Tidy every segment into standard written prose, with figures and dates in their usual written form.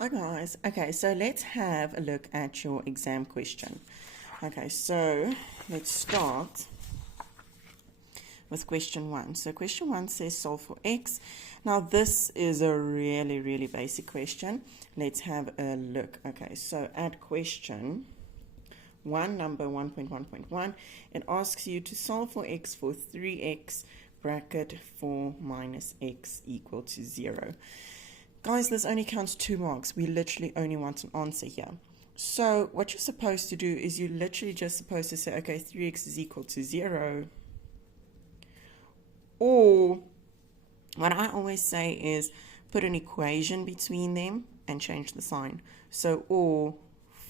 Hi guys. Okay, so let's have a look at your exam question. Okay, so let's start with question 1. So question 1 says solve for x. Now this is a really basic question. Let's have a look. Okay, so at question 1, number 1.1.1, it asks you to solve for x for 3x bracket 4 minus x equal to 0. Guys, this only counts 2 marks. We literally only want an answer here. So what you're supposed to do is you're literally just supposed to say, okay, 3x is equal to 0. Or what I always say is put an equation between them and change the sign. So or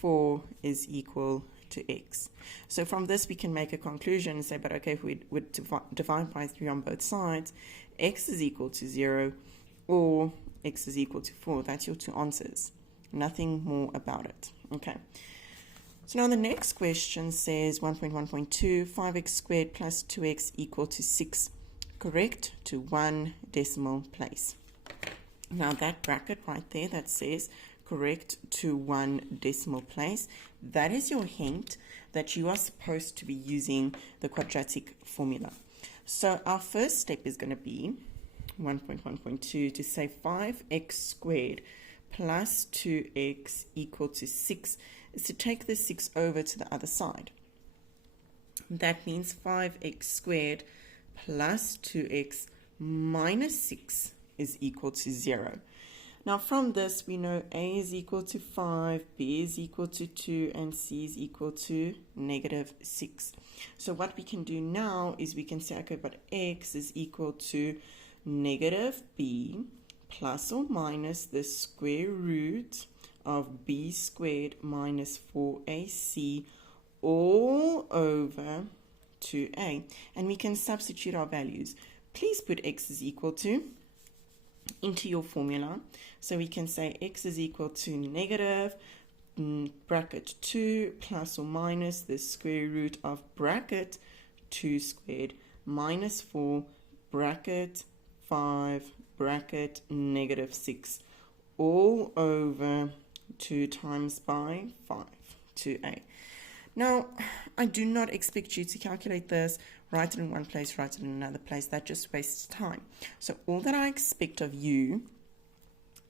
4 is equal to x. So from this we can make a conclusion and say, but okay, if we would divide by 3 on both sides, x is equal to 0 or x is equal to 4. That's your 2 answers. Nothing more about it. Okay. So now the next question says 1.1.2, 5x squared plus 2x equal to 6. Correct to 1 decimal place. Now that bracket right there that says correct to 1 decimal place, that is your hint that you are supposed to be using the quadratic formula. So our first step is going to be 1.1.2 to say 5x squared plus 2x equal to 6 is to take the 6 over to the other side. That means 5x squared plus 2x minus 6 is equal to 0. Now from this we know a is equal to 5, b is equal to 2, and c is equal to negative 6. So what we can do now is we can say, okay, but x is equal to negative b plus or minus the square root of b squared minus 4ac all over 2a. And we can substitute our values. Please put x is equal to into your formula. So we can say x is equal to negative bracket 2 plus or minus the square root of bracket 2 squared minus 4 bracket 5 bracket negative 6 all over 2 times by 5 2a. Now, I do not expect you to calculate this, write it in one place, write it in another place. That just wastes time. So all that I expect of you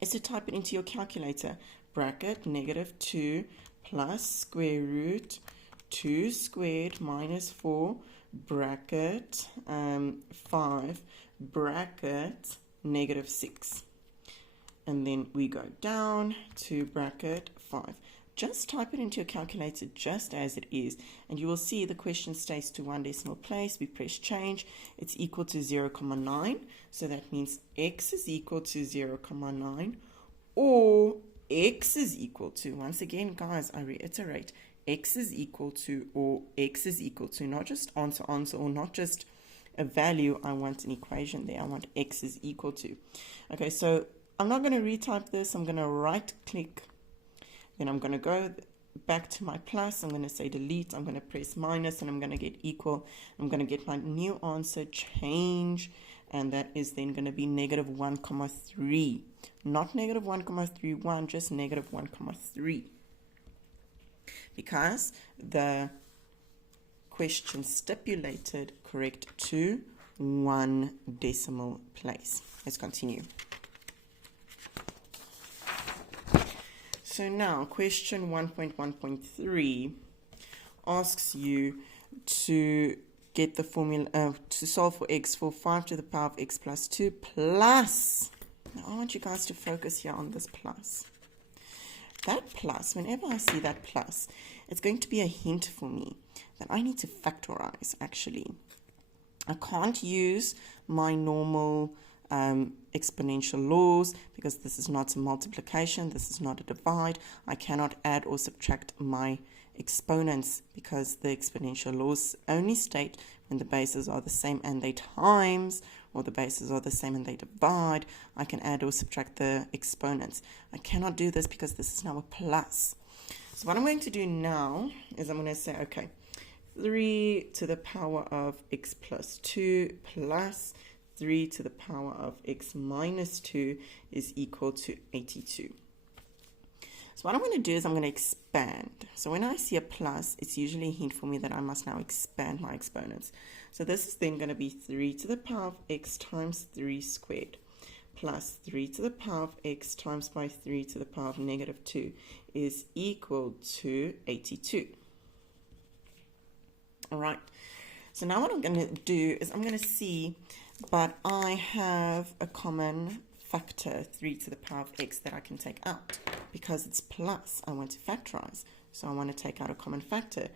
is to type it into your calculator. Bracket negative 2 plus square root 2 squared minus 4 bracket 5 bracket negative 6. And then we go down to bracket 5. Just type it into your calculator just as it is, and you will see the question stays to 1 decimal place. We press change. It's equal to 0,9. So that means x is equal to 0,9, or x is equal to, once again, guys, I reiterate, x is equal to, or x is equal to, not just answer, or not just a value. I want an equation there. I want x is equal to. Okay, so I'm not going to retype this. I'm going to right click. Then I'm going to go back to my plus. I'm going to say delete. I'm going to press minus, and I'm going to get equal. I'm going to get my new answer, change, and that is then going to be negative 1,3. Not negative 1,31, just negative 1,3. Because the question stipulated correct to 1 decimal place. Let's continue. So now, question 1.1.3 asks you to get the formula, to solve for x for 5 to the power of x plus 2 plus, now I want you guys to focus here on this plus. That plus, whenever I see that plus, it's going to be a hint for me that I need to factorize, actually. I can't use my normal exponential laws because this is not a multiplication, this is not a divide. I cannot add or subtract my exponents because the exponential laws only state when the bases are the same and they times, or the bases are the same and they divide. I can add or subtract the exponents. I cannot do this because this is now a plus. So what I'm going to do now is I'm going to say, okay, 3 to the power of x plus 2 plus 3 to the power of x minus 2 is equal to 82. So what I'm going to do is I'm going to expand. So when I see a plus, it's usually a hint for me that I must now expand my exponents. So this is then going to be 3 to the power of x times 3 squared plus 3 to the power of x times by 3 to the power of negative 2 is equal to 82. All right. So now what I'm going to do is I'm going to see, but I have a common factor, 3 to the power of x, that I can take out. Because it's plus, I want to factorize. So I want to take out a common factor.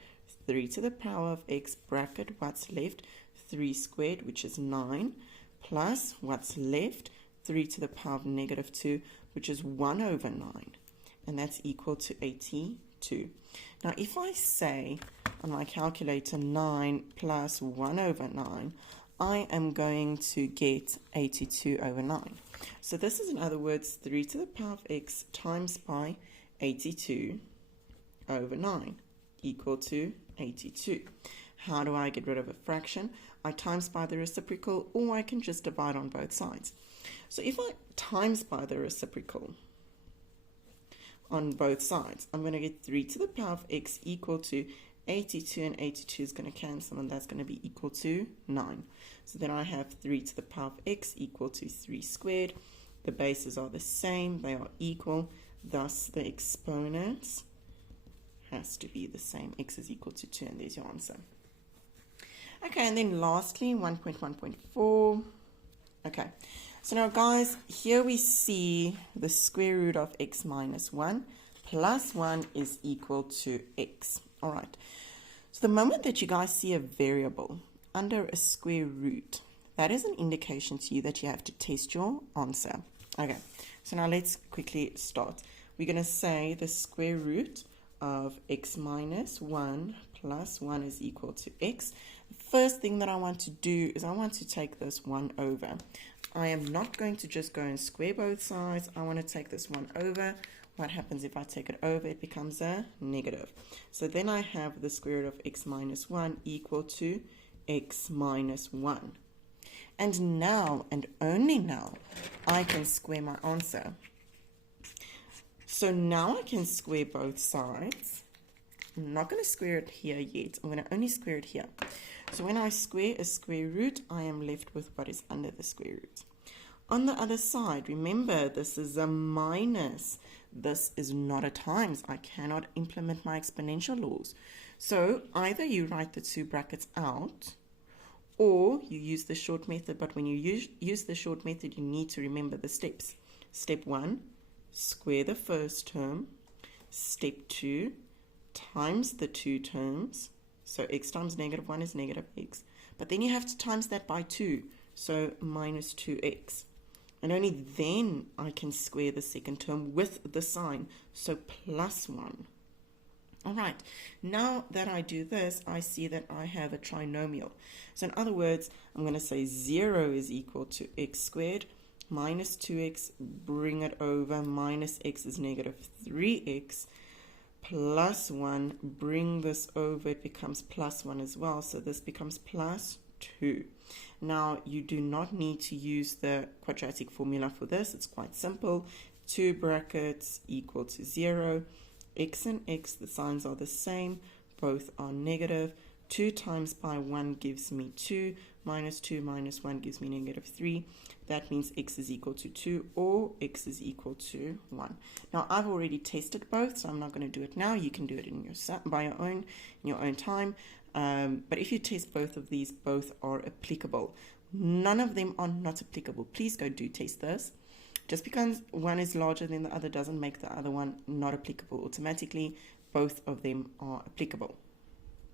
3 to the power of x bracket, what's left? 3 squared, which is 9, plus what's left? 3 to the power of negative 2, which is 1 over 9. And that's equal to 82. Now, if I say on my calculator 9 plus 1 over 9, I am going to get 82 over 9. So this is, in other words, 3 to the power of x times by 82 over 9 equal to 82. How do I get rid of a fraction? I times by the reciprocal, or I can just divide on both sides. So if I times by the reciprocal on both sides, I'm going to get 3 to the power of x equal to 82, and 82 is going to cancel, and that's going to be equal to 9. So then I have 3 to the power of x equal to 3 squared. The bases are the same, they are equal, thus the exponents has to be the same. X is equal to 2, and there's your answer. Okay, and then lastly, 1.1.4. Okay, so now guys, here we see the square root of x minus 1 plus 1 is equal to x. All right, so the moment that you guys see a variable under a square root, that is an indication to you that you have to test your answer. Okay, so now let's quickly start. We're going to say the square root of x minus 1 plus 1 is equal to x. The first thing that I want to do is I want to take this 1 over. I am not going to just go and square both sides. I want to take this 1 over. What happens if I take it over? It becomes a negative. So then I have the square root of x minus 1 equal to x minus 1. And now, and only now, I can square my answer. So now I can square both sides. I'm not going to square it here yet. I'm going to only square it here. So when I square a square root, I am left with what is under the square root. On the other side, remember, this is a minus. This is not a times. I cannot implement my exponential laws. So either you write the two brackets out, or you use the short method. But when you use the short method, you need to remember the steps. Step 1, square the first term. Step 2, times the two terms. So x times negative 1 is negative x. But then you have to times that by 2. So minus 2x. And only then I can square the second term with the sign. So plus 1. All right, now that I do this, I see that I have a trinomial. So in other words, I'm going to say 0 is equal to x squared minus 2x, bring it over, minus x is negative 3x, plus 1, bring this over, it becomes plus 1 as well. So this becomes plus 2. Now, you do not need to use the quadratic formula for this. It's quite simple. 2 brackets equal to 0. X and x, the signs are the same. Both are negative. 2 times by 1 gives me 2. Minus 2 minus 1 gives me negative 3. That means x is equal to 2 or x is equal to 1. Now, I've already tested both, so I'm not going to do it now. You can do it in your own time. But if you test both of these, both are applicable. None of them are not applicable. Please go do test this. Just because one is larger than the other doesn't make the other one not applicable automatically. Both of them are applicable.